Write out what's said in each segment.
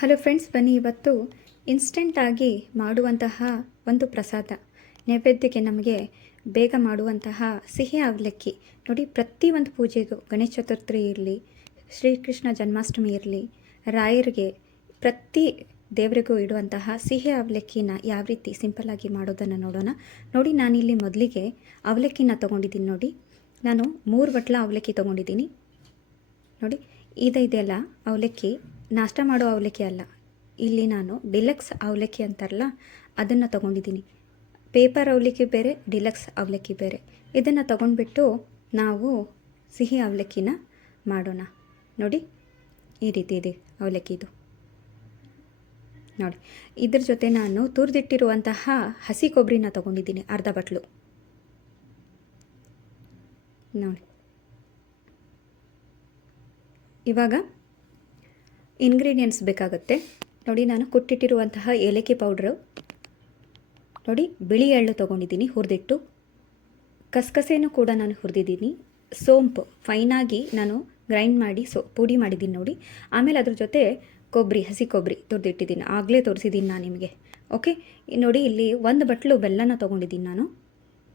Hello friends, ಬನ್ನಿ ಇವತ್ತು ಇನ್ಸ್ಟೆಂಟಾಗಿ ಮಾಡುವಂತಹ ಒಂದು ಪ್ರಸಾದ, ನೈವೇದ್ಯಕ್ಕೆ ನಮಗೆ ಬೇಗ ಮಾಡುವಂತಹ ಸಿಹಿ ಅವಲಕ್ಕಿ ನೋಡಿ. ಪ್ರತಿಯೊಂದು ಪೂಜೆಗೂ, ಗಣೇಶ ಚತುರ್ಥಿ ಇರಲಿ, ಶ್ರೀಕೃಷ್ಣ ಜನ್ಮಾಷ್ಟಮಿ ಇರಲಿ, ರಾಯರಿಗೆ ಪ್ರತಿ ದೇವರಿಗೂ ಇಡುವಂತಹ ಸಿಹಿ ಅವಲಕ್ಕಿನ ಯಾವ ರೀತಿ ಸಿಂಪಲ್ಲಾಗಿ ಮಾಡೋದನ್ನು ನೋಡೋಣ. ನೋಡಿ, ನಾನಿಲ್ಲಿ ಮೊದಲಿಗೆ ಅವಲಕ್ಕಿನ ತೊಗೊಂಡಿದ್ದೀನಿ. ನೋಡಿ, ನಾನು 3 ಬಟ್ಲ ಅವಲಕ್ಕಿ ತೊಗೊಂಡಿದ್ದೀನಿ. ನೋಡಿ, ಇದೆಯಲ್ಲ ಅವಲಕ್ಕಿ ನಾಷ್ಟ ಮಾಡೋ ಅವಲಕ್ಕಿ ಅಲ್ಲ. ಇಲ್ಲಿ ನಾನು ಡಿಲಕ್ಸ್ ಅವಲಕ್ಕಿ ಅಂತಾರಲ್ಲ ಅದನ್ನು ತೊಗೊಂಡಿದ್ದೀನಿ. ಪೇಪರ್ ಅವಲಕ್ಕಿ ಬೇರೆ, ಡಿಲಕ್ಸ್ ಅವಲಕ್ಕಿ ಬೇರೆ. ಇದನ್ನು ತೊಗೊಂಡ್ಬಿಟ್ಟು ನಾವು ಸಿಹಿ ಅವಲಕ್ಕಿನ ಮಾಡೋಣ. ನೋಡಿ, ಈ ರೀತಿ ಇದೆ ಅವಲಕ್ಕಿದು. ನೋಡಿ, ಇದ್ರ ಜೊತೆ ನಾನು ತುರಿದಿಟ್ಟಿರುವಂತಹ ಹಸಿ ಕೊಬ್ಬರಿನ ತೊಗೊಂಡಿದ್ದೀನಿ, ಅರ್ಧ ಬಟ್ಲು. ನೋಡಿ, ಇವಾಗ ಇಂಗ್ರೀಡಿಯೆಂಟ್ಸ್ ಬೇಕಾಗುತ್ತೆ. ನೋಡಿ, ನಾನು ಕುಟ್ಟಿಟ್ಟಿರುವಂತಹ ಏಲಕ್ಕಿ ಪೌಡ್ರು, ನೋಡಿ ಬಿಳಿ ಎಳ್ಳು ತೊಗೊಂಡಿದ್ದೀನಿ ಹುರಿದಿಟ್ಟು, ಕಸಕಸೆನೂ ಕೂಡ ನಾನು ಹುರಿದಿದ್ದೀನಿ, ಸೋಂಪು ಫೈನಾಗಿ ನಾನು ಗ್ರೈಂಡ್ ಮಾಡಿ ಪುಡಿ ಮಾಡಿದ್ದೀನಿ ನೋಡಿ. ಆಮೇಲೆ ಅದ್ರ ಜೊತೆ ಕೊಬ್ಬರಿ, ಹಸಿ ಕೊಬ್ಬರಿ ತುರಿದಿಟ್ಟಿದ್ದೀನಿ, ಆಗಲೇ ತೋರಿಸಿದ್ದೀನಿ ನಾನು ನಿಮಗೆ. ಓಕೆ, ನೋಡಿ ಇಲ್ಲಿ 1 ಬಟ್ಲು ಬೆಲ್ಲನ ತೊಗೊಂಡಿದ್ದೀನಿ ನಾನು.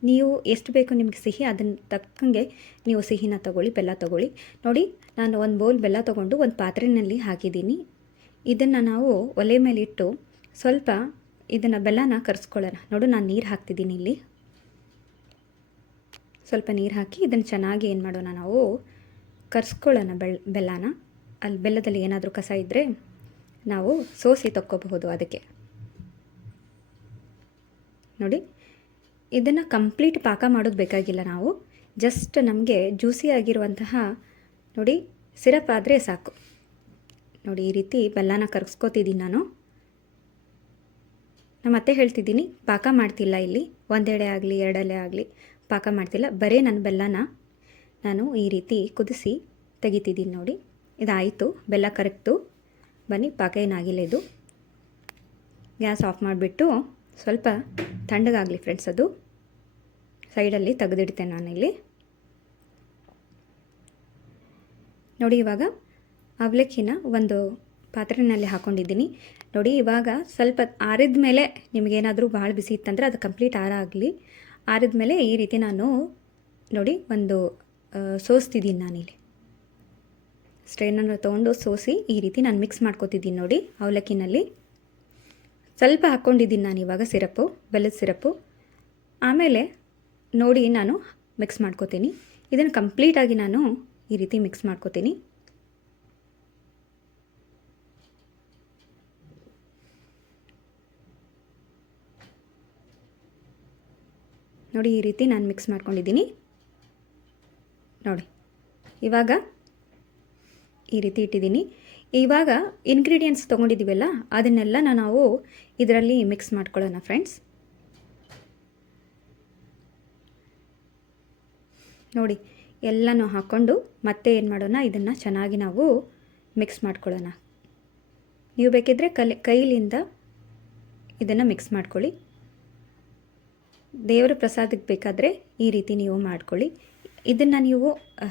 ನೀವು ಎಷ್ಟು ಬೇಕು ನಿಮಗೆ ಸಿಹಿ, ಅದನ್ನು ತಕ್ಕಂಗೆ ನೀವು ಸಿಹಿನ ತೊಗೊಳ್ಳಿ, ಬೆಲ್ಲ ತೊಗೊಳ್ಳಿ. ನೋಡಿ, ನಾನು 1 ಬೌಲ್ ಬೆಲ್ಲ ತೊಗೊಂಡು ಒಂದು ಪಾತ್ರೆಯಲ್ಲಿ ಹಾಕಿದ್ದೀನಿ. ಇದನ್ನು ನಾವು ಒಲೆ ಮೇಲೆ ಇಟ್ಟು ಸ್ವಲ್ಪ ಇದನ್ನು ಬೆಲ್ಲನ ಕರೆಸ್ಕೊಳ್ಳೋಣ. ನೋಡು, ನಾನು ನೀರು ಹಾಕ್ತಿದ್ದೀನಿ ಇಲ್ಲಿ. ಸ್ವಲ್ಪ ನೀರು ಹಾಕಿ ಇದನ್ನು ಚೆನ್ನಾಗಿ ಏನು ಮಾಡೋಣ, ನಾವು ಕರೆಸ್ಕೊಳ್ಳೋಣ ಬೆಲ್ಲನ. ಅಲ್ಲಿ ಬೆಲ್ಲದಲ್ಲಿ ಏನಾದರೂ ಕಸ ಇದ್ದರೆ ನಾವು ಸೋಸಿ ತಕ್ಕೋಬಹುದು ಅದಕ್ಕೆ. ನೋಡಿ, ಇದನ್ನು ಕಂಪ್ಲೀಟ್ ಪಾಕ ಮಾಡೋದು ಬೇಕಾಗಿಲ್ಲ. ನಾವು ಜಸ್ಟ್ ನಮಗೆ ಜ್ಯೂಸಿ ಆಗಿರುವಂತಹ ನೋಡಿ ಸಿರಪ್ ಆದರೆ ಸಾಕು. ನೋಡಿ, ಈ ರೀತಿ ಬೆಲ್ಲನ ಕರಗಿಸ್ಕೋತಿದ್ದೀನಿ ನಾನು. ಮತ್ತೆ ಹೇಳ್ತಿದ್ದೀನಿ, ಪಾಕ ಮಾಡ್ತಿಲ್ಲ ಇಲ್ಲಿ. 1 ಎಳೆ ಆಗಲಿ 2 ಎಳೆ ಆಗಲಿ ಪಾಕ ಮಾಡ್ತಿಲ್ಲ, ಬರೀ ನನ್ನ ಬೆಲ್ಲನ ನಾನು ಈ ರೀತಿ ಕುದಿಸಿ ತೆಗಿತಿದ್ದೀನಿ. ನೋಡಿ, ಇದಾಯಿತು, ಬೆಲ್ಲ ಕರಗ್ತು. ಬನ್ನಿ, ಪಾಕ ಏನಾಗಿಲ್ಲ ಇದು. ಗ್ಯಾಸ್ ಆಫ್ ಮಾಡಿಬಿಟ್ಟು ಸ್ವಲ್ಪ ತಣ್ಣಗಾಗಲಿ ಫ್ರೆಂಡ್ಸ್. ಅದು ಸೈಡಲ್ಲಿ ತೆಗೆದಿಡ್ತೇನೆ ನಾನಿಲ್ಲಿ. ನೋಡಿ, ಇವಾಗ ಅವಲಕ್ಕಿನ ಒಂದು ಪಾತ್ರೆಯಲ್ಲಿ ಹಾಕ್ಕೊಂಡಿದ್ದೀನಿ. ನೋಡಿ, ಇವಾಗ ಸ್ವಲ್ಪ ಆರಿದ ಮೇಲೆ ನಿಮಗೇನಾದರೂ ಭಾಳ ಬಿಸಿ ಇತ್ತಂದರೆ ಅದು ಕಂಪ್ಲೀಟ್ ಆಗಲಿ. ಆರಿದ ಮೇಲೆ ಈ ರೀತಿ ನಾನು ನೋಡಿ ಒಂದು ಸೋಸ್ತಿದ್ದೀನಿ ನಾನಿಲ್ಲಿ. ಸ್ಟ್ರೈನನ್ನು ತೊಗೊಂಡು ಸೋಸಿ ಈ ರೀತಿ ನಾನು ಮಿಕ್ಸ್ ಮಾಡ್ಕೊತಿದ್ದೀನಿ. ನೋಡಿ, ಅವಲಕ್ಕಿನಲ್ಲಿ ಸ್ವಲ್ಪ ಹಾಕ್ಕೊಂಡಿದ್ದೀನಿ ನಾನು ಇವಾಗ ಸಿರಪ್ಪು, ಬೆಲ್ಲದ ಸಿರಪ್ಪು. ಆಮೇಲೆ ನೋಡಿ ನಾನು ಮಿಕ್ಸ್ ಮಾಡ್ಕೋತೀನಿ. ಇದನ್ನು ಕಂಪ್ಲೀಟಾಗಿ ನಾನು ಈ ರೀತಿ ಮಿಕ್ಸ್ ಮಾಡ್ಕೋತೀನಿ. ನೋಡಿ, ಈ ರೀತಿ ನಾನು ಮಿಕ್ಸ್ ಮಾಡ್ಕೊಂಡಿದ್ದೀನಿ. ನೋಡಿ, ಇವಾಗ ಈ ರೀತಿ ಇಟ್ಟಿದ್ದೀನಿ. ಇವಾಗ ಇಂಗ್ರೀಡಿಯೆಂಟ್ಸ್ ತೊಗೊಂಡಿದ್ದೀವಲ್ಲ ಅದನ್ನೆಲ್ಲ ನಾವು ಇದರಲ್ಲಿ ಮಿಕ್ಸ್ ಮಾಡ್ಕೊಳ್ಳೋಣ ಫ್ರೆಂಡ್ಸ್. ನೋಡಿ, ಎಲ್ಲನೂ ಹಾಕ್ಕೊಂಡು ಮತ್ತೆ ಏನು ಮಾಡೋಣ, ಇದನ್ನು ಚೆನ್ನಾಗಿ ನಾವು ಮಿಕ್ಸ್ ಮಾಡ್ಕೊಳ್ಳೋಣ. ನೀವು ಬೇಕಿದ್ದರೆ ಕೈಲಿಂದ ಇದನ್ನು ಮಿಕ್ಸ್ ಮಾಡ್ಕೊಳ್ಳಿ. ದೇವರ ಪ್ರಸಾದಕ್ಕೆ ಬೇಕಾದರೆ ಈ ರೀತಿ ನೀವು ಮಾಡ್ಕೊಳ್ಳಿ. ಇದನ್ನು ನೀವು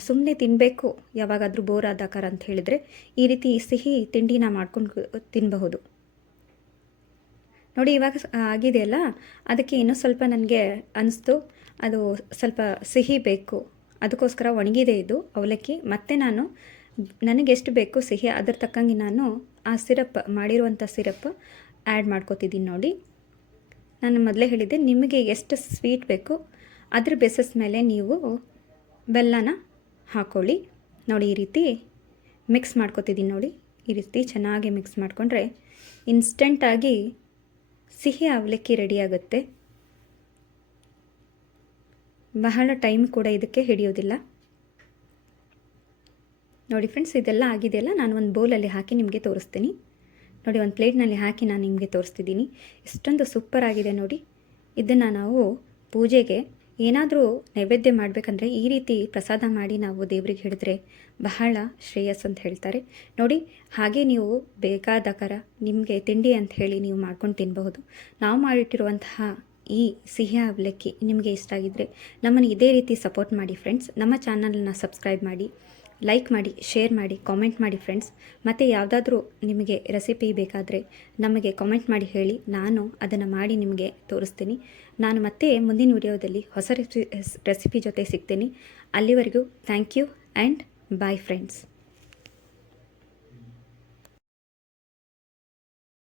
ಸುಮ್ಮನೆ ತಿನ್ನಬೇಕು ಯಾವಾಗಾದರೂ ಬೋರ್ ಆದಾಕಾರ ಅಂತ ಹೇಳಿದರೆ ಈ ರೀತಿ ಸಿಹಿ ತಿಂಡಿನ ಮಾಡ್ಕೊಂಡು ತಿನ್ನಬಹುದು. ನೋಡಿ, ಇವಾಗ ಆಗಿದೆಯಲ್ಲ, ಅದಕ್ಕೆ ಇನ್ನೂ ಸ್ವಲ್ಪ ನನಗೆ ಅನಿಸ್ತು ಅದು ಸ್ವಲ್ಪ ಸಿಹಿ ಬೇಕು, ಅದಕ್ಕೋಸ್ಕರ ಒಣಗಿದೆ ಇದು ಅವಲಕ್ಕಿ. ಮತ್ತು ನಾನು ನನಗೆಷ್ಟು ಬೇಕು ಸಿಹಿ ಅದ್ರ ತಕ್ಕಂಗೆ ನಾನು ಆ ಸಿರಪ್ ಮಾಡಿರುವಂಥ ಸಿರಪ್ ಆ್ಯಡ್ ಮಾಡ್ಕೋತಿದ್ದೀನಿ. ನೋಡಿ, ನಾನು ಮೊದಲೇ ಹೇಳಿದ್ದೆ, ನಿಮಗೆ ಎಷ್ಟು ಸ್ವೀಟ್ ಬೇಕು ಅದ್ರ ಬೇಸಸ್ ಮೇಲೆ ನೀವು ಬೆಲ್ಲನ ಹಾಕ್ಕೊಳ್ಳಿ. ನೋಡಿ, ಈ ರೀತಿ ಮಿಕ್ಸ್ ಮಾಡ್ಕೋತಿದ್ದೀನಿ. ನೋಡಿ, ಈ ರೀತಿ ಚೆನ್ನಾಗಿ ಮಿಕ್ಸ್ ಮಾಡಿಕೊಂಡ್ರೆ ಇನ್ಸ್ಟೆಂಟಾಗಿ ಸಿಹಿ ಅವಲಕ್ಕಿ ರೆಡಿಯಾಗುತ್ತೆ. ಬಹಳ ಟೈಮ್ ಕೂಡ ಇದಕ್ಕೆ ಹಿಡಿಯೋದಿಲ್ಲ. ನೋಡಿ ಫ್ರೆಂಡ್ಸ್, ಇದೆಲ್ಲ ಆಗಿದೆಯಲ್ಲ, ನಾನು ಒಂದು ಬೌಲಲ್ಲಿ ಹಾಕಿ ನಿಮಗೆ ತೋರಿಸ್ತೀನಿ. ನೋಡಿ, ಒಂದು ಪ್ಲೇಟ್ನಲ್ಲಿ ಹಾಕಿ ನಾನು ನಿಮಗೆ ತೋರಿಸ್ತಿದ್ದೀನಿ. ಎಷ್ಟೊಂದು ಸೂಪರ್ ಆಗಿದೆ ನೋಡಿ. ಇದನ್ನು ನಾವು ಪೂಜೆಗೆ ಏನಾದರೂ ನೈವೇದ್ಯ ಮಾಡಬೇಕಂದ್ರೆ ಈ ರೀತಿ ಪ್ರಸಾದ ಮಾಡಿ ನಾವು ದೇವರಿಗೆ ಹಿಡಿದ್ರೆ ಬಹಳ ಶ್ರೇಯಸ್ ಅಂತ ಹೇಳ್ತಾರೆ. ನೋಡಿ, ಹಾಗೆ ನೀವು ಬೇಕಾದಾಕಾರ ನಿಮಗೆ ತಿಂಡಿ ಅಂತ ಹೇಳಿ ನೀವು ಮಾಡ್ಕೊಂಡು ತಿನ್ನಬಹುದು. ನಾವು ಮಾಡಿಟ್ಟಿರುವಂತಹ ಈ ಸಿಹಿ ಅವಲಕ್ಕಿ ನಿಮಗೆ ಇಷ್ಟ ಆಗಿದ್ದರೆ ನಮ್ಮನ್ನು ಇದೇ ರೀತಿ ಸಪೋರ್ಟ್ ಮಾಡಿ ಫ್ರೆಂಡ್ಸ್. ನಮ್ಮ ಚಾನಲನ್ನು ಸಬ್ಸ್ಕ್ರೈಬ್ ಮಾಡಿ, ಲೈಕ್ ಮಾಡಿ, ಶೇರ್ ಮಾಡಿ, ಕಾಮೆಂಟ್ ಮಾಡಿ ಫ್ರೆಂಡ್ಸ್. ಮತ್ತು ಯಾವುದಾದ್ರೂ ನಿಮಗೆ ರೆಸಿಪಿ ಬೇಕಾದರೆ ನಮಗೆ ಕಾಮೆಂಟ್ ಮಾಡಿ ಹೇಳಿ, ನಾನು ಅದನ್ನು ಮಾಡಿ ನಿಮಗೆ ತೋರಿಸ್ತೀನಿ. ನಾನು ಮತ್ತೆ ಮುಂದಿನ ವಿಡಿಯೋದಲ್ಲಿ ಹೊಸ ರೆಸಿಪಿ ಜೊತೆ ಸಿಗ್ತೀನಿ. ಅಲ್ಲಿವರೆಗೂ thank you and bye friends.